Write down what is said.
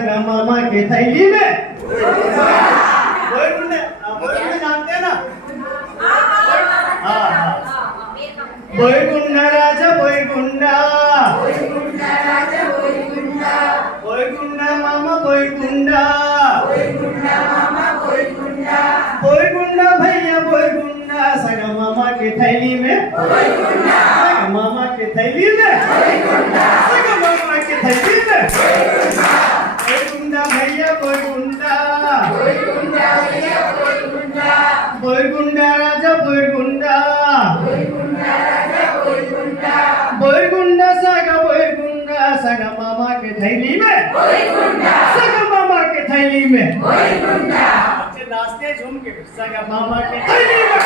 सगा मामा के थैली में बोईगुंडा जानते हैं ना बोईगुंडा राजा बोईगुंडा बोईगुंडा मामा बोईगुंडा बोईगुंडा भैया बोईगुंडा सगा मामा के थैली में सगा मामा के थैली में सगा मामा के थैली में बोईगुंडा भैया बोईगुंडा बोईगुंडा राजा बोईगुंडा बोईगुंडा सगा मामा के थैली में सगा मामा के थैली में बच्चे नाचते झूम के सगा मामा के थैली में